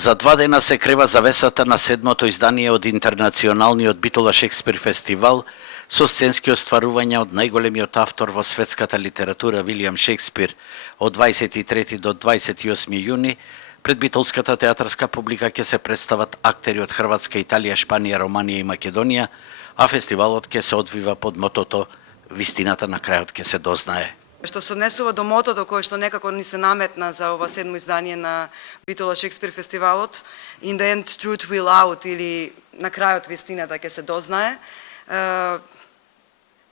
За 2 дена се крева завесата на 7-то издание од Интернационалниот Битола Шекспир фестивал со сценски остварувања од најголемиот автор во светската литература Вилијам Шекспир од 23 до 28 јуни. Пред битолската театарска публика ќе се представат актери од Хрватска, Италија, Шпанија, Романија и Македонија, а фестивалот ќе се одвива под мотото "Вистината на крајот ќе се дознае". Што се однесува до мотото кое што некако ни се наметна за ова 7-о издание на Битола Шекспир фестивалот, "In the end truth will out" или "На крајот вистината ќе се дознае",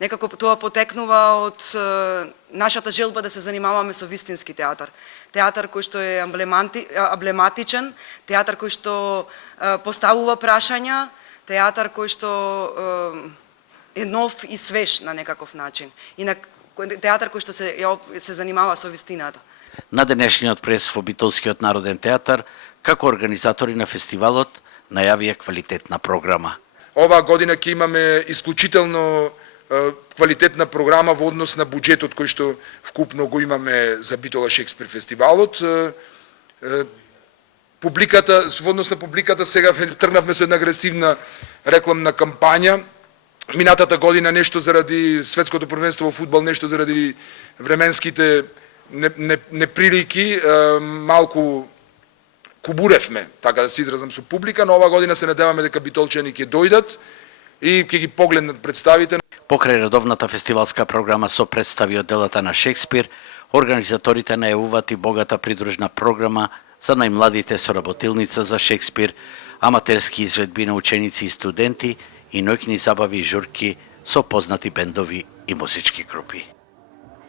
некако тоа потекнува од нашата желба да се занимаваме со вистински театар. Театар кој што е емблематичен, театар кој што поставува прашања, театар кој што е нов и свеж на некаков начин. И на театар кој што се занимава со вистината. На денешниот прес во Битолскиот народен театар, како организатори на фестивалот, најавија квалитетна програма. Оваа година ќе имаме исклучително квалитетна програма во однос на буџетот кој што вкупно го имаме за Битола Шекспир фестивалот. Публиката, во однос на публиката, сега тргнавме со една агресивна рекламна кампања. Минатата година нешто заради светското првенство во фудбал, нешто заради временските неприлики, малку кубуревме, така да се изразам, со публика, но оваа година се надеваме дека битолчани ќе дојдат и ќе ги погледнат представите. Покрај редовната фестивалска програма со представи од делата на Шекспир, организаторите најавуваат и богата придружна програма за најмладите со работилница за Шекспир, аматерски изведби на ученици и студенти и ноќни забави и журки со познати бендови и музички групи.